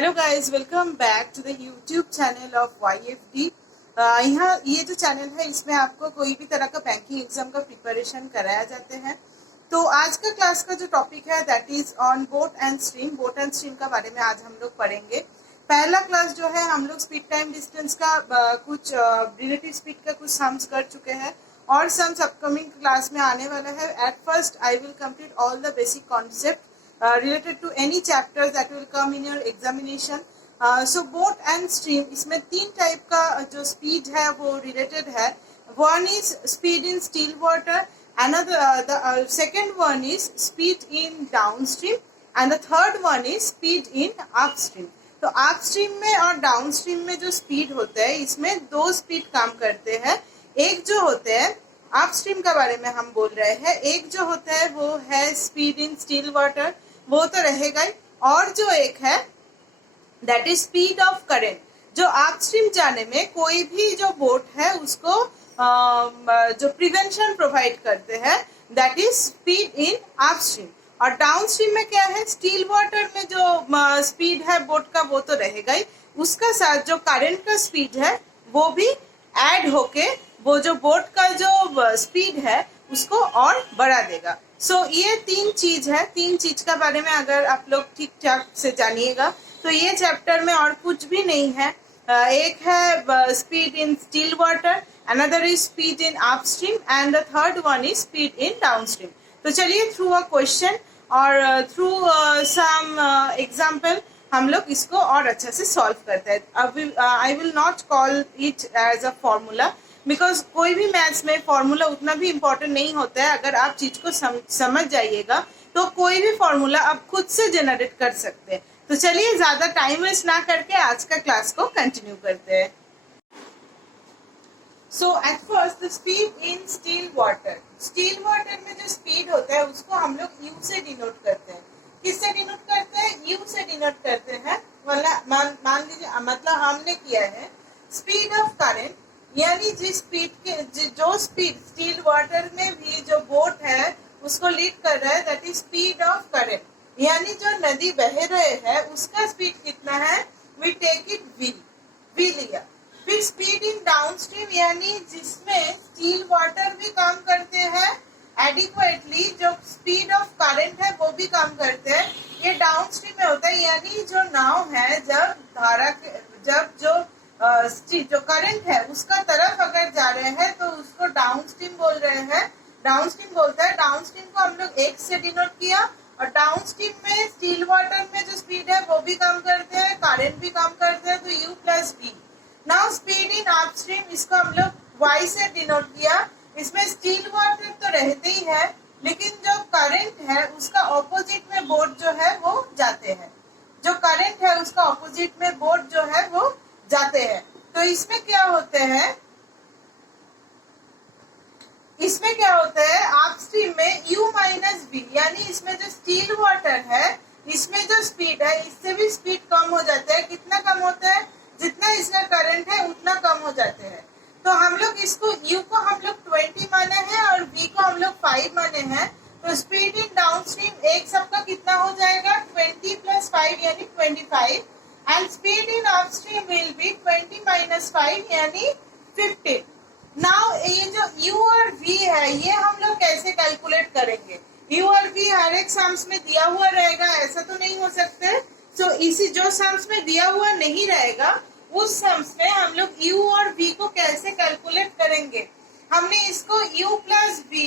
Hello guys, welcome back to the YouTube channel of YFD। यहाँ ये जो channel है इसमें आपको कोई भी तरह का बैंकिंग एग्जाम का प्रिपरेशन कराया जाते हैं। तो आज का क्लास का जो टॉपिक है that is on boat and stream. Boat and stream का बारे में आज हम लोग पढ़ेंगे। पहला क्लास जो है हम लोग स्पीड टाइम डिस्टेंस का कुछ रिलेटिव स्पीड का कुछ सम्स कर चुके हैं और सम्स अपकमिंग क्लास में आने वाला है। At first I will complete all the basic concept related to any chapters that will come in your examination. So boat and stream, इसमें तीन टाइप का जो स्पीड है वो रिलेटेड है। One is speed in still water, another the second one is speed in downstream and the third one is speed in upstream. तो upstream में और डाउनस्ट्रीम में जो स्पीड होता है इसमें दो स्पीड काम करते हैं। एक जो होते हैं अपस्ट्रीम का बारे में हम बोल रहे हैं, एक जो होता है वो है स्पीड इन स्टिल वाटर, वो तो रहेगा ही, और जो एक है that is speed of current. जो अपस्ट्रीम जाने में कोई भी जो बोट है उसको जो प्रिवेंशन प्रोवाइड करते हैं that is speed in upstream. और डाउनस्ट्रीम में क्या है, स्टिल वाटर में जो स्पीड है बोट का वो तो रहेगा ही, उसका साथ जो करंट का स्पीड है वो भी ऐड होके वो जो बोट का जो स्पीड है उसको और बढ़ा देगा। सो ये तीन चीज है। तीन चीज का बारे में अगर आप लोग ठीक ठाक से जानिएगा तो ये चैप्टर में और कुछ भी नहीं है। एक है speed in still water, another is speed in upstream and the third one is speed in downstream. तो चलिए थ्रू अ क्वेश्चन और थ्रू सम एग्जाम्पल हम लोग इसको और अच्छा से सॉल्व करते हैं। I will not call it as a formula because कोई भी मैथ्स में फॉर्मूला उतना भी इम्पोर्टेंट नहीं होता है। अगर आप चीज को समझ जाइएगा तो कोई भी फॉर्मूला आप खुद से जनरेट कर सकते हैं। तो चलिए ज्यादा टाइम वेस्ट ना करके आज का क्लास को कंटिन्यू करते हैं। So at first the speed in still water. Still water में जो स्पीड होता है उसको हम लोग यू से डिनोट करते हैं। किससे डिनोट करते हैं? यू से डिनोट करते हैं। मान लीजिए मतलब हमने किया है स्पीड ऑफ करंट, यानी जिस स्पीड के जो स्पीड स्टिल वाटर में भी जो बोट है उसको लीड कर रहा है that is speed of current. यानी जो नदी बह रहे हैं उसका स्पीड कितना है, वी टेक इट वी लिया। फिर स्पीड इन डाउनस्ट्रीम यानी जिसमें स्टिल वाटर भी काम करते हैं एडिक्वेटली, जो स्पीड ऑफ करंट है वो भी काम करते हैं, ये डाउनस्ट्रीम में होता है। यानी जो नाव है जब जो करंट है उसका तरफ अगर जा रहे हैं तो उसको डाउनस्ट्रीम बोल रहे हैं। डाउनस्ट्रीम बोलता है। डाउनस्ट्रीम को हम लोग एक्स से डिनोट किया और डाउनस्ट्रीम में स्टिल वाटर में जो स्पीड है वो भी काम करते हैं, करंट भी काम करते हैं, तो u plus v. Now speed in upstream, इसको हम लोग वाई से डिनोट किया। इसमें स्टिल वाटर तो रहते ही है लेकिन जो करंट है उसका ऑपोजिट में बोट जो है वो जाते हैं। जो करंट है उसका ऑपोजिट में बोट जो है वो जाते हैं। तो इसमें क्या होते हैं, इसमें क्या होता है अपस्ट्रीम में U माइनस बी, यानी इसमें जो स्टिल वाटर है इसमें जो स्पीड है इससे भी स्पीड कम हो जाता है। कितना कम होता है? जितना इसका करंट है उतना कम हो जाते हैं। तो हम लोग इसको U को हम लोग 20 माने हैं और V को हम लोग 5 माने हैं। तो स्पीड इन डाउनस्ट्रीम एक सबका कितना हो जाएगा, 20 प्लस 5 यानी 25 and speed in upstream will be 20 minus 5 यानी 15। Now ये जो U और V है ये हम लोग कैसे कैलकुलेट करेंगे? U और V हर एक सम्स में दिया हुआ रहेगा, ऐसा तो नहीं हो सकते। तो इसी जो सम्स में दिया हुआ नहीं रहेगा उस सम्स में हम लोग U और V को कैसे कैलकुलेट करेंगे? हमने इसको U plus V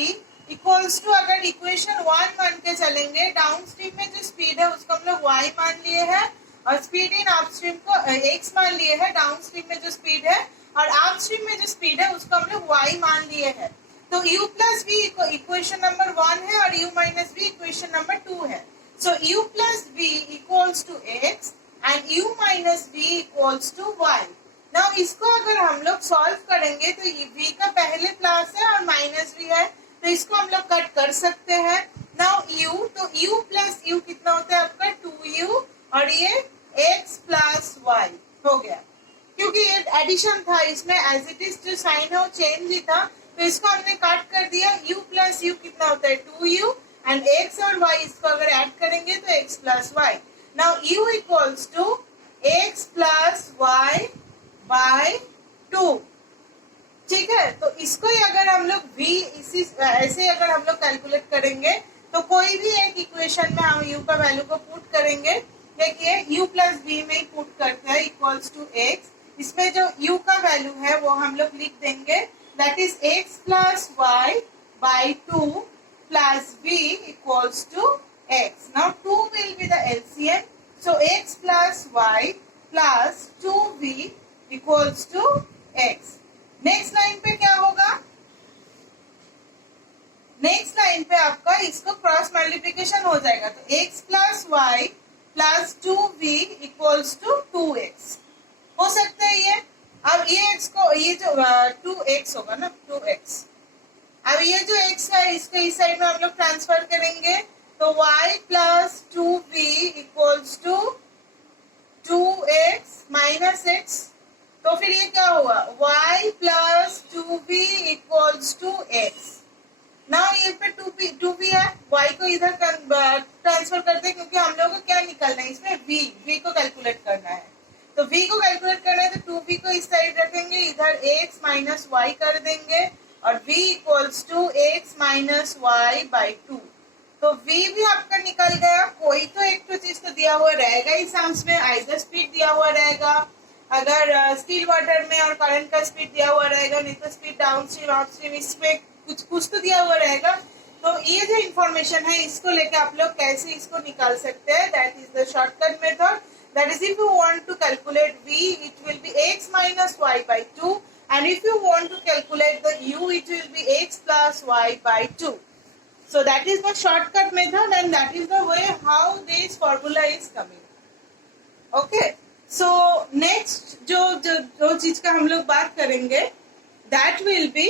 equals to अगर इक्वेशन 1 मान के चलेंगे, डाउनस्ट्रीम में जो स्पीड है उसको हम लोग Y मान लिए हैं और स्पीड इन अपस्ट्रीम को x मान लिए है, डाउनस्ट्रीम में जो स्पीड है, और अपस्ट्रीम में जो स्पीड है उसको हम लोग y मान लिए है। तो u plus v equation number 1 है और u minus v equation number 2 है। So u plus v equals to x and u minus v equals to y। Now इसको अगर हम लोग सॉल्व करेंगे तो v का पहले प्लस है और माइनस v है, तो इसको हम लोग कट कर सकते हैं। नाउ u, तो u प्लस u कितना होता है आपका 2u और ये x प्लस y हो गया। क्योंकि ये एडिशन था इसमें एज इट इज जो साइन है वो चेंज ही था, तो इसको हमने काट कर दिया। u प्लस u कितना होता है 2u एंड x और y इसको अगर ऐड करेंगे तो x plus y। Now u equals to x plus y by 2। ठीक है, तो इसको ही अगर हम लोग v इसी ऐसे अगर हम लोग कैलकुलेट करेंगे तो कोई भी एक इक्वेशन में हम u का वैल्यू को पुट करेंगे। देखिए u प्लस v में ही पुट करते हैं इक्वल्स टू x। इसमें जो u का वैल्यू है वो हम लोग लिख देंगे, that is x plus y by 2 plus v equals to x। Now 2 will be the LCM, so x plus y plus 2v equals to x। Next line पे क्या होगा, नेक्स्ट लाइन पे आपका इसको क्रॉस मल्टीप्लीकेशन हो जाएगा, तो x plus y plus 2v equals to 2x हो सकता है ये। अब ये x को, ये जो 2x होगा ना 2x, अब ये जो x है इसको इस साइड में हम लोग ट्रांसफर करेंगे, तो y plus 2v equals to 2x minus x, तो फिर ये क्या हुआ y plus 2v equals to x। Now ये पे 2v है, y को इधर ट्रांसफर करते हैं क्योंकि हम लोगों को क्या निकलना है इसमें v को कैलकुलेट करना है। तो v को कैलकुलेट करना है तो 2v को इस साइड रखेंगे, इधर x माइनस y कर देंगे और v equals to x minus y by 2। तो v भी आपका निकल गया। कोई तो एक तो चीज तो दिया हुआ रहेगा इस आंसर में, आइदर स्पीड दिया हुआ रहेगा, अगर स्टील वाटर में और करंट का स्पीड दिया हुआ रहेगा, नहीं तो स्पीड डाउनस्ट्रीम अपस्ट्रीम, इसमें कुछ तो दिया हुआ रहेगा। तो ये जो इंफॉर्मेशन है इसको लेके आप लोग कैसे इसको निकाल सकते हैं, that is the shortcut method. That is if you want to calculate v it will be x minus y by 2 and if you want to calculate the u it will be x plus y by 2. So that is the shortcut method and that is the way how this formula is coming. Okay. So next जो चीज का हम लोग बात करेंगे that will be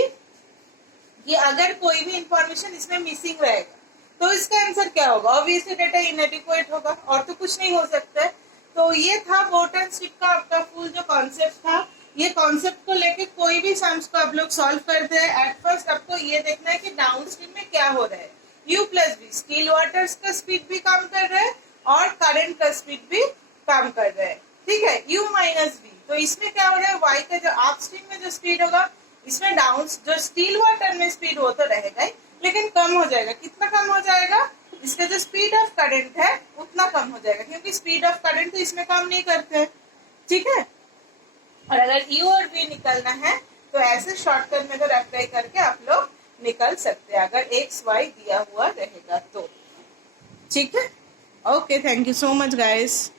कि अगर कोई भी इंफॉर्मेशन इसमें मिसिंग रहेगा तो इसका आंसर क्या होगा, ऑब्वियसली डेटा इनएडिक्वेट होगा और तो कुछ नहीं हो सकता है। तो ये था बोट एंड स्टिक का आपका फुल जो कॉन्सेप्ट था। ये कॉन्सेप्ट को लेके कोई भी सम्स को आप लोग सॉल्व करते हैं, एट फर्स्ट आपको ये देखना है कि डाउन स्ट्रीम में क्या हो रहा है। u plus v steel waters का स्पीड भी कम कर रहा है और करंट का स्पीड भी कम कर रहा है। ठीक है, u माइनस v, तो इसमें क्या हो रहा है y का जो अपस्ट्रीम में जो स्पीड होगा इसमें डाउन जो स्टील वाटर में स्पीड वो तो रहेगा ही लेकिन कम हो जाएगा। कितना कम हो जाएगा, इसका जो स्पीड ऑफ करंट है उतना कम हो जाएगा क्योंकि स्पीड ऑफ करंट तो इसमें कम नहीं करते हैं। ठीक है, और अगर u और v निकलना है तो ऐसे शॉर्टकट मेथड अप्लाई करके आप लोग निकल सकते हैं अगर x y दिया हुआ रहेगा तो। ठीक है, okay, thank you so much guys.